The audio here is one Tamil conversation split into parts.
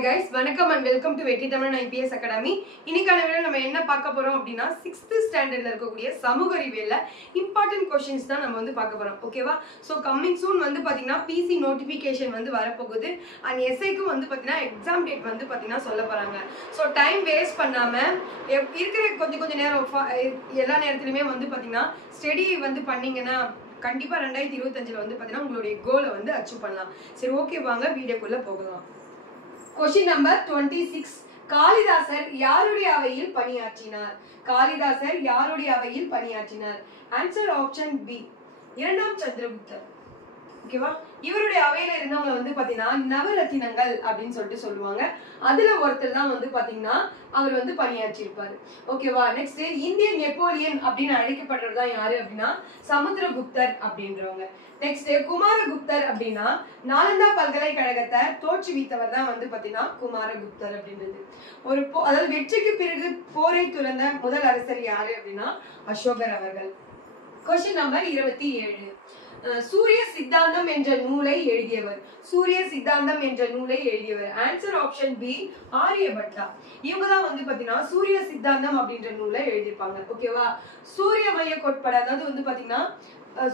Hi guys, welcome and welcome to Vetri Tamil IPS Academy. இன்னைக்கான வீடியோல நம்ம என்ன பார்க்க போறோம் அப்படினா 6th ஸ்டாண்டர்ட்ல இருக்கக்கூடிய சமூக அறிவியல்ல இம்பார்ட்டன்ட் क्वेश्चंस தான் நம்ம வந்து பார்க்க போறோம். ஓகேவா? சோ கமிங் சூன் வந்து பாத்தீங்கன்னா PC நோட்டிஃபிகேஷன் வந்து வர போகுது. and essay க்கு வந்து பாத்தீங்கன்னா எக்ஸாம் டேட் வந்து பாத்தீங்கன்னா சொல்ல போறாங்க. சோ டைம் வேஸ்ட் பண்ணாம இருக்கிற கொஞ்சம் நேரம் எல்லா நேரத்துலயுமே வந்து பாத்தீங்கன்னா ஸ்டடி வந்து பண்ணீங்கன்னா கண்டிப்பா 2025ல வந்து பாத்தீங்கன்னா உங்களுடைய கோலை வந்து அச்சீவ் பண்ணலாம். சரி ஓகே வாங்க வீடியோக்குள்ள போகலாம். Question number 26. காளிதாசர் யாருடைய அவையில் பணியாற்றினார்? காளிதாசர் யாருடைய அவையில் பணியாற்றினார்? ஆன்சர் ஆப்ஷன் பி, இரண்டாம் சந்திரகுப்தர். ஓகேவா? இவருடைய அவையில இருந்தவங்க வந்து பாத்தீங்கன்னா நவரத்தினங்கள் அப்படின்னு சொல்லிட்டு சொல்லுவாங்க. அதுல ஒருத்தர் தான் வந்து பாத்தீங்கன்னா அவர் வந்து பணியாற்றி இருப்பாரு. ஓகேவா? நெக்ஸ்ட் இந்திய நெப்போலியன் அப்படின்னு அழைக்கப்படுறது தான் யாரு அப்படின்னா சமுத்திரகுப்தர் அப்படின்றவங்க. நெக்ஸ்ட் குமாரகுப்தர் அப்படின்னா நாலந்தா பல்கலைக்கழகத்தை தோற்றுவித்தவர் தான் வந்து பாத்தீங்கன்னா குமாரகுப்தர் அப்படின்றது. அதாவது வெற்றிக்கு பிறகு போரை துறந்த முதல் அரசர் யாரு அப்படின்னா அசோகர் அவர்கள். Question number 27. சூரிய சித்தாந்தம் என்ற நூலை எழுதியவர். சூரிய சித்தாந்தம் என்ற நூலை எழுதியவர். Answer option B, Aryabhata. இவங்க தான் வந்து பாத்தீங்கன்னா சூரிய சித்தாந்தம் அப்படின்ற நூலை எழுதியிருப்பாங்க. ஓகேவா? சூரிய மைய கோட்பாடு, அதாவது வந்து பாத்தீங்கன்னா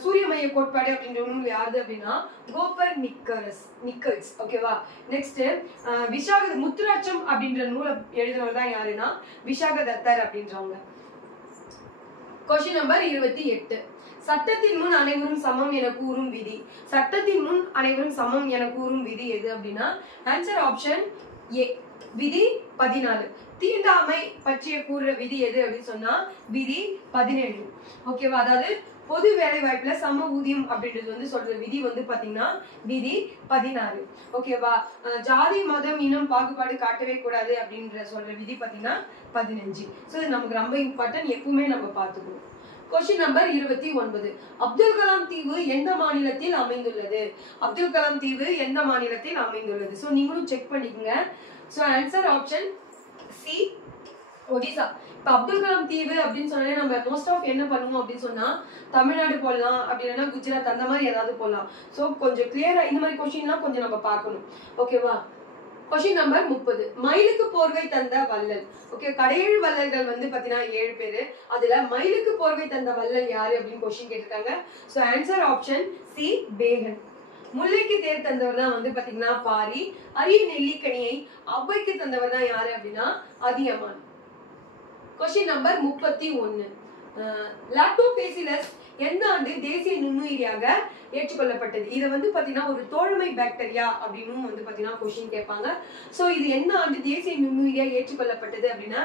சூரிய மைய கோட்பாடு அப்படின்ற நூல் யாரு அப்படின்னா கோபர் நிக்கல்ஸ். ஓகேவா? நெக்ஸ்ட் விஷாக முத்துராட்சம் அப்படின்ற நூலை எழுதினவர் தான் யாருன்னா விஷாகதத்தர் அப்படின்றவங்க. Question number 28. சட்டத்தின் முன் அனைவரும் சமம் என கூறும் விதி. சட்டத்தின் முன் அனைவரும் சமம் என கூறும் விதி எது அப்படின்னா ஆன்சர் ஆப்ஷன் ஏ, விதி 14. தீண்டாமை பற்றிய கூறுற விதி எது அப்படின்னு சொன்னா விதி 17. ஓகேவா? அதாவது பொது வேலை வாய்ப்புல சம ஊதியம் அப்படின்றது வந்து சொல்ற விதி வந்து பாத்தீங்கன்னா விதி 16. ஓகேவா? ஜாதி மதம் இனம் பாகுபாடு காட்டவே கூடாது அப்படின்ற சொல்ற விதி பாத்தீங்கன்னா 15. சோ இது நமக்கு ரொம்ப இம்பார்ட்டன்ட், எப்பவுமே நம்ம பாத்துக்கணும். Question number 29. அப்துல் கலாம் தீவு எந்த மாநிலத்தில் அமைந்துள்ளது? அப்துல் கலாம் தீவு எந்த மாநிலத்தில் அமைந்துள்ளது? சோ நீங்களும் செக் பண்ணிக்கங்க. So answer option C, Odisha. இப்ப அப்துல் கலாம் தீவு அப்படின்னு சொன்னாலே நம்ம மோஸ்ட் ஆஃப் என்ன பண்ணுவோம் அப்படின்னு சொன்னா தமிழ்நாடு போடலாம், அப்படி இல்லைன்னா குஜராத் அந்த மாதிரி ஏதாவது போடலாம். சோ கொஞ்சம் கிளியரா இந்த மாதிரி கொஸ்டின்லாம் கொஞ்சம் நம்ம பார்க்கணும். ஓகேவா? Question number 30. மயிலுக்கு போர்வை தந்த வள்ளல். ஓகே, கடையேழு வள்ளல்கள் வந்து பாத்தீங்கன்னா 7 பேரு. அதுல மயிலுக்கு போர்வை தந்த வள்ளல் யாரு அப்படின்னு கொஸ்டின் கேட்டிருக்காங்க. So answer option C, Pegan. முல்லைக்கு தேர் தந்தவர் தான் வந்து பாத்தீங்கன்னா பாரி. அரிய நெல்லிக்கனியை அவ்வைக்கு தந்தவர் தான் யாரு அப்படின்னா அதியமான். Question number 31. லாக்டோபேசிலஸ் எந்த ஆண்டு தேசிய நுண்ணுயிரியாக ஏற்றுக்கொள்ளப்பட்டது? இதை வந்து பாத்தீங்கன்னா ஒரு தோழமை பாக்டீரியா அப்படின்னு வந்து பாத்தீங்கன்னா கொஸ்டின் கேட்பாங்க. சோ இது எந்த ஆண்டு தேசிய நுண்ணுயிரியா ஏற்றுக்கொள்ளப்பட்டது அப்படின்னா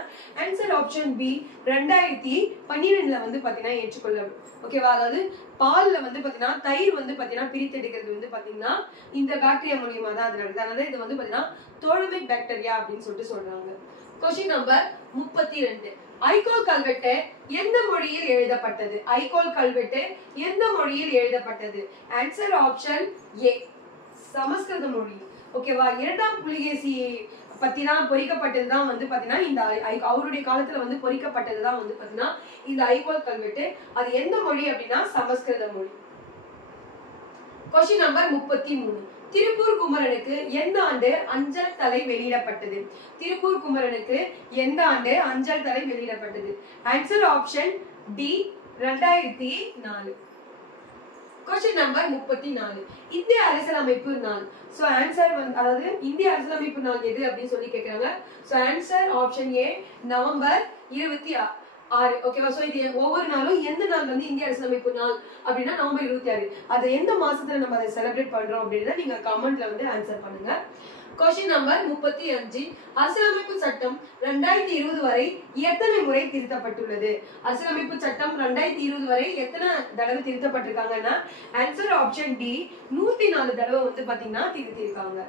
ஆன்சர் ஆப்ஷன் பி, 2012ல வந்து பாத்தீங்கன்னா ஏற்றுக்கொள்ள. ஓகேவா? அதாவது பால்ல வந்து பாத்தீங்கன்னா தயிர் வந்து பாத்தீங்கன்னா பிரித்தெடுக்கிறது வந்து பாத்தீங்கன்னா இந்த பாக்டீரியா மூலியமா தான் அது நடக்குது. அதனால இது வந்து பாத்தீங்கன்னா தோழமை பாக்டீரியா அப்படின்னு சொல்லிட்டு சொல்றாங்க. Question number 32. ஐகோல் கல்வெட்டு எந்த மொழியில் எழுதப்பட்டது? ஐகோல் கல்வெட்டு எந்த மொழியில் எழுதப்பட்டது? ஆன்சர் ஆப்ஷன் ஏ, சமஸ்கிருத மொழி. ஓகேவா? இரண்டாம் புலிகேசி பத்தி தான் பொறிக்கப்பட்டதுதான் வந்து பாத்தீங்கன்னா இந்த அவருடைய காலத்துல வந்து பொறிக்கப்பட்டதுதான் வந்து பாத்தீங்கன்னா இந்த ஐகோல் கல்வெட்டு. அது எந்த மொழி அப்படின்னா சமஸ்கிருத மொழி. Question number 33. திருப்பூர் குமரனுக்கு எந்த ஆண்டு அஞ்சல் தலை வெளியிடப்பட்டது? திருப்பூர் குமரனுக்கு எந்த ஆண்டு அஞ்சல் தலை வெளியிடப்பட்டது? Answer option D, 2004. Question number 34. இந்திய அரசியலமைப்பு நாள். சோ ஆன்சர் அதாவது இந்திய அரசியலமைப்பு நாள் எது அப்படின்னு சொல்லி கேக்குறாங்க. So answer option A, November 26. ஓகேவா? சோ இது ஒவ்வொரு நாளும் எந்த நாள் வந்து இந்திய அரசியலமைப்பு நாள் அப்படின்னா நவம்பர் 26. அது எந்த மாசத்துல நம்ம அதை செலிப்ரேட் பண்றோம் அப்படின்றத நீங்க கமெண்ட்ல வந்து ஆன்சர் பண்ணுங்க. Question number 35. அரசியலமைப்பு சட்டம் 2020 வரை எத்தனை முறை திருத்தப்பட்டுள்ளது? அரசியலமைப்பு சட்டம் 2020 வரை எத்தனை தடவை திருத்தப்பட்டிருக்காங்கன்னா ஆன்சர் ஆப்ஷன் டி, 104 தடவை வந்து பாத்தீங்கன்னா திருத்திருக்காங்க.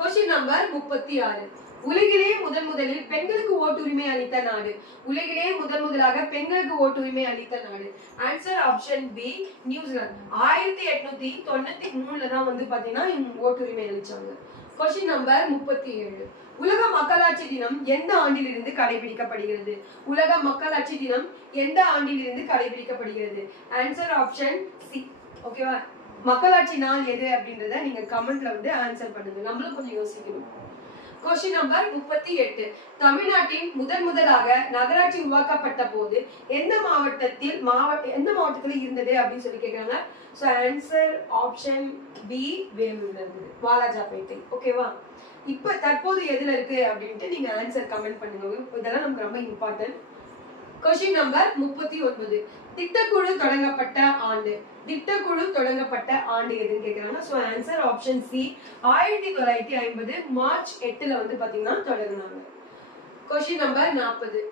Question number 36. உலகிலே முதலில் பெண்களுக்கு ஓட்டுரிமை அளித்த நாடு. உலகிலே முதலாக பெண்களுக்கு ஓட்டுரிமை அளித்த நாடு. Answer option B, New Zealand. 1893ல தான் வந்து பாத்தீங்கன்னா ஓட்டுரிமை அளிச்சாங்க. Question number 37. உலக மக்களாட்சி தினம் எந்த ஆண்டிலிருந்து கடைபிடிக்கப்படுகிறது? உலக மக்களாட்சி தினம் எந்த ஆண்டிலிருந்து கடைபிடிக்கப்படுகிறது? Answer option C. ஓகேவா? மக்களாட்சி நாள் எது அப்படின்றத நீங்க கமெண்ட்ல வந்து ஆன்சர் பண்ணுங்க. நம்மளும் கொஞ்சம் யோசிக்கணும். Question number 38. தமிழ்நாட்டின் முதலாக நகராட்சி உருவாக்கப்பட்ட போது எந்த மாவட்டத்தில் இருந்தது அப்படின்னு சொல்லி கேக்குறாங்க. சோ ஆன்சர் ஆப்ஷன் பி வேலூர்ல இருக்குது, வாலாஜாபேட்டை. ஓகேவா? இப்ப தற்போது எதுல இருக்கு அப்படின்ட்டு நீங்க ஆன்சர் கமெண்ட் பண்ணுங்க. இதெல்லாம் நமக்கு ரொம்ப இம்பார்ட்டன்ட். Question number 39. திட்டக்குழு தொடங்கப்பட்ட ஆண்டு எதுன்னு கேக்குறாங்க. So answer option C 1950 March 8ல வந்து பாத்தீங்கன்னா தொடங்கினாங்க. Question number 40.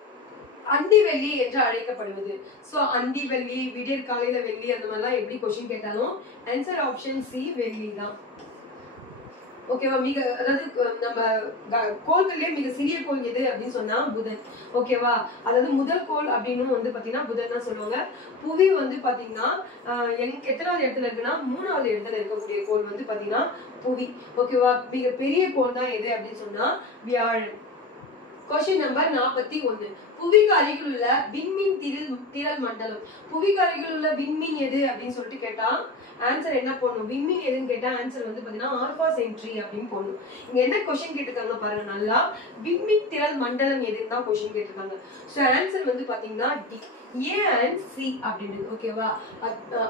அந்திவெள்ளி என்று அழைக்கப்படுவது. சோ அந்திவெள்ளி, விடியற் காலையில வெள்ளி, அந்த மாதிரிலாம் எப்படி கொஸ்டின் கேட்டாலும் ஆன்சர் ஆப்ஷன் சி வெள்ளி தான். ஓகேவா? அதாவது நம்ம கோள்களிலே மிக சிறிய கோள் எது அப்படின்னு சொன்னா புதன். ஓகேவா? அதாவது முதல் கோள் அப்படின்னு வந்து பாத்தீங்கன்னா புதன் தான் சொல்லுவாங்க. புவி வந்து பாத்தீங்கன்னா எத்தனாவது இடத்துல இருக்குன்னா 3வது இடத்துல இருக்கக்கூடிய கோள் வந்து பாத்தீங்கன்னா புவி. ஓகேவா? மிக பெரிய கோள் தான் எது அப்படின்னு சொன்னா வியாழன். Question number 41. புவிக்கு அருகில் உள்ள விண்மீன் திரள் மண்டலம். புவிக்கு அருகில் உள்ள விண்மீன் எது அப்படின்னு சொல்லிட்டு கேட்டா ஆன்சர் என்ன போடணும்? விண்மீன் எதுன்னு கேட்டா ஆன்சர் வந்து பாத்தீங்கன்னா ஆல்பா சென்ட்ரி அப்படின்னு போடணும். இங்க என்ன கொஸ்டின் கேட்டிருக்காங்க பாருங்க நல்லா. விண்மீன் திரள் மண்டலம் எதுன்னு தான் கொஸ்டின் கேட்டிருக்காங்க. சோ ஆன்சர் வந்து பாத்தீங்கன்னா டி, ஏ அண்ட் சி அப்படின்றது. ஓகேவா?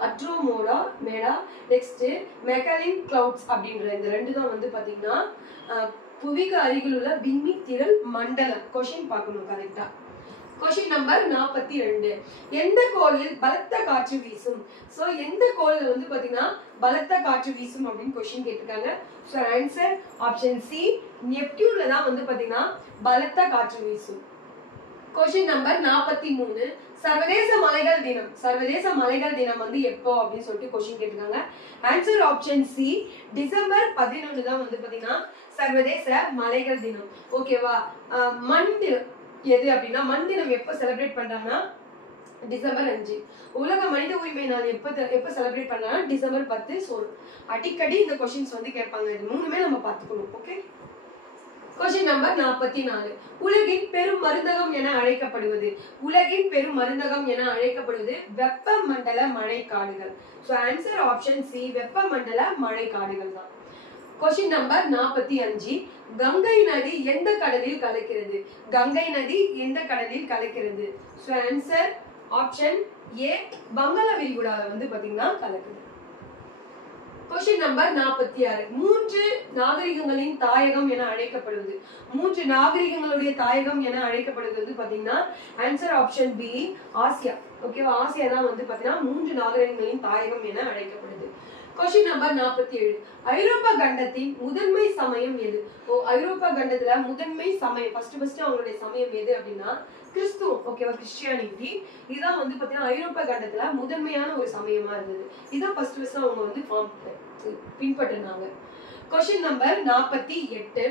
அட்ரோமோடா மேடா, நெக்ஸ்ட் மெக்காலின் கிளவுட்ஸ் அப்படின்ற இந்த ரெண்டு தான் வந்து பாத்தீங்கன்னா புவிக்கு அருகில் உள்ள விண்மீன் திரள் மண்டலம். கொஸ்டின் பார்க்கணும் கரெக்டா. Question number 42. எந்த கோளில் பலத்த காற்று வீசும்? சோ எந்த கோள்ல வந்து பாத்தீங்கன்னா பலத்த காற்று வீசும் அப்படின்னு கொஸ்டின் கேட்டிருக்காங்க. சோ ஆன்சர் ஆப்ஷன் சி நெப்டியூன்ல தான் வந்து பாத்தீங்கன்னா பலத்த காற்று வீசும். Question number 43. சர்வதேச மலைகள் தினம் வந்து எப்போ அப்படின்னு சொல்லிட்டு கொஸ்டின் கேட்டிருக்காங்க. ஆன்சர் ஆப்ஷன் சி டிசம்பர் 11 தான் வந்து பாத்தீங்கன்னா சர்வதேச மலைகள் தினம். ஓகேவா? மண் தினம் எது அப்படின்னா மண் தினம் எப்ப செலிப்ரேட் பண்றாங்கன்னா டிசம்பர் 5. உலக மனித உரிமை நாள் எப்ப செலிப்ரேட் பண்றாங்கன்னா டிசம்பர் 10. ஸோ அடிக்கடி இந்த கொஸ்டின்ஸ் வந்து கேட்பாங்க. இது மூணுமே நம்ம பார்த்துக்கணும். ஓகே. Question number 44. உலகின் பெரும் மருந்தகம் என அழைக்கப்படுவது வெப்பமண்டல மழைக்காடுகள். ஸோ ஆன்சர் ஆப்ஷன் சி வெப்பமண்டல மழைக்காடுகள் தான். Question number 45. கங்கை நதி எந்த கடலில் கலக்கிறது? சோ ஆன்சர் ஆப்ஷன் ஏ வங்காள விரிகுடால வந்து பாத்தீங்கன்னா கலக்குது. Question number 46. 3 நாகரிகங்களின் தாயகம் என அழைக்கப்படுவது. 3 நாகரிகங்களுடைய தாயகம் என அழைக்கப்படுவது வந்து பாத்தீங்கன்னா ஆன்சர் ஆப்ஷன் பி ஆசியா. ஓகேவா? ஆசியா தான் வந்து பாத்தீங்கன்னா 3 நாகரிகங்களின் தாயகம் என அழைக்கப்படுது. Question number 47. ஐரோப்பா கண்டத்தின் முதன்மை சமயம் எது? ஐரோப்பா கண்டத்துல முதன்மை சமயம் ஃபர்ஸ்ட் அவங்களுடைய சமயம் எது அப்படின்னா கிறிஸ்துவம். ஓகேவா? கிறிஸ்டியானிட்டி. இதுதான் வந்து பாத்தீங்கன்னா ஐரோப்பா கண்டத்துல முதன்மையான ஒரு சமயமா இருந்தது. இதான் ஃபர்ஸ்ட் அவங்க வந்து பின்பற்றினாங்க. Question number 48.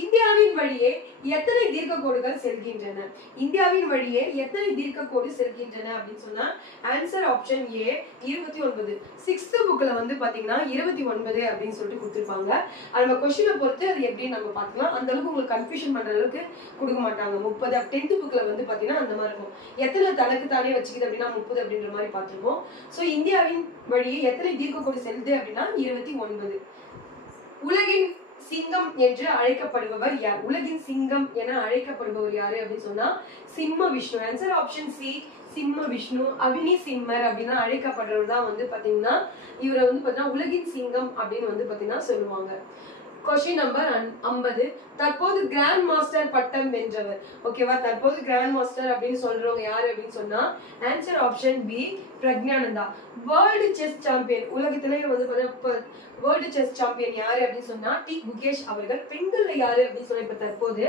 இந்தியாவின் வழியே எத்தனை தீர்க்க கோடுகள் செல்கின்றன? அப்படின்னு சொன்னா ஆன்சர் ஆப்ஷன் ஏ 29. 6th புக்ல வந்து பாத்தீங்கன்னா 29 அப்படின்னு சொல்லிட்டு கொடுத்திருப்பாங்க. நம்ம கொஸ்டினை பொறுத்து அது எப்படி நம்ம பார்க்கலாம். அந்த அளவுக்கு உங்களுக்கு கன்ஃபியூஷன் பண்ற அளவுக்கு கொடுக்க மாட்டாங்க. 30 10th புக்ல வந்து பாத்தீங்கன்னா அந்த மாதிரி இருக்கும். எத்தனை தனக்கு தானே வச்சுக்குது அப்படின்னா 30 அப்படின்ற மாதிரி பார்த்திருப்போம். சோ இந்தியாவின் வழியே எத்தனை தீர்க்க கோடு செல்லுது அப்படின்னா 29. உலகின் சிங்கம் என்று அழைக்கப்படுபவர் யாரு அப்படின்னு சொன்னா சிம்ம விஷ்ணு. ஆன்சர் ஆப்ஷன் சி சிம்ம விஷ்ணு. அவினி சிம்மர் அப்படின்னு அழைக்கப்படுறவர் தான் வந்து பாத்தீங்கன்னா இவரை வந்து பாத்தீங்கன்னா உலகின் சிங்கம் அப்படின்னு வந்து பாத்தீங்கன்னா சொல்லுவாங்க. Question number 50. தற்போது கிராண்ட் மாஸ்டர் பட்டம் வென்றவர். ஓகேவா? தற்போது கிராண்ட் மாஸ்டர் அப்படின்னு சொல்றவங்க யாரு அப்படின்னு சொன்னா answer option B Praggnanandhaa. World chess champion, உலகத்திலேயே வந்து வேர்ல்டு செஸ் சாம்பியன் யாரு அப்படின்னு சொன்னா டி குகேஷ் அவர்கள். பெண்கள்ல யாரு அப்படின்னு சொன்னா இப்ப தற்போது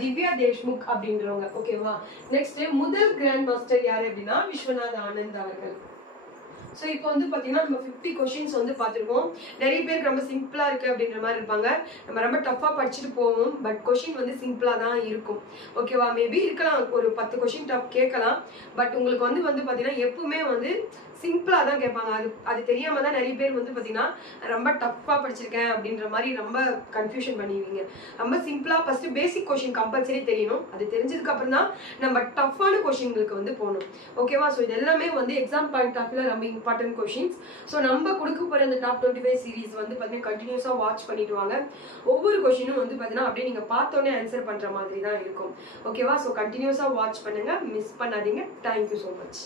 திவ்யா தேஷ்முக் அப்படின்றவங்க. ஓகேவா? நெக்ஸ்ட் முதல் கிராண்ட் மாஸ்டர் யாரு அப்படின்னா விஸ்வநாத் ஆனந்த் அவர்கள். சோ இப்போ வந்து பாத்தீங்கன்னா நம்ம 50 கொஸ்டின்ஸ் வந்து பார்த்திருக்கோம். நிறைய பேருக்கு ரொம்ப சிம்பிளா இருக்கு அப்படின்ற மாதிரி இருப்பாங்க. நம்ம ரொம்ப டஃபா படிச்சுட்டு போவோம். பட் கொஸ்டின் வந்து சிம்பிளா தான் இருக்கும். ஓகேவா? மேபி இருக்கலாம் ஒரு 10 கொஸ்டின் டஃப் கேட்கலாம். பட் உங்களுக்கு வந்து பாத்தீங்கன்னா எப்பவுமே வந்து சிம்பிளா தான் கேட்பாங்க. அது தெரியாம தான் நிறைய பேர் வந்து பாத்தீங்கன்னா ரொம்ப டஃப்பா படிச்சிருக்கேன் அப்படின்ற மாதிரி ரொம்ப கன்ஃபியூஷன் பண்ணுவீங்க. ரொம்ப சிம்பிளா ஃபர்ஸ்ட் பேசிக் கொஸ்டின் கம்பல்சரி தெரியணும். அது தெரிஞ்சதுக்கு அப்புறம் தான் நம்ம டஃப்பான கொஸ்டின்களுக்கு வந்து போகணும். ஓகேவா? ஸோ இது எல்லாமே வந்து எக்ஸாம் பாயிண்ட் ஆஃப் வியூல ரொம்ப இம்பார்ட்டன்ட் கொஸ்டின்ஸ். ஸோ நம்ம கொடுக்க போற இந்த டாப் 25 சீரீஸ் வந்து பாத்தீங்கன்னா கண்டினியூஸா வாட்ச் பண்ணிட்டு வாங்க. ஒவ்வொரு கொஸ்டினும் வந்து பாத்தீங்கன்னா அப்படியே நீங்க பார்த்தோன்னே ஆன்சர் பண்ற மாதிரி தான் இருக்கும். ஓகேவா? ஸோ கண்டினியூஸா வாட்ச் பண்ணுங்க, மிஸ் பண்ணாதீங்க. Thank you so much.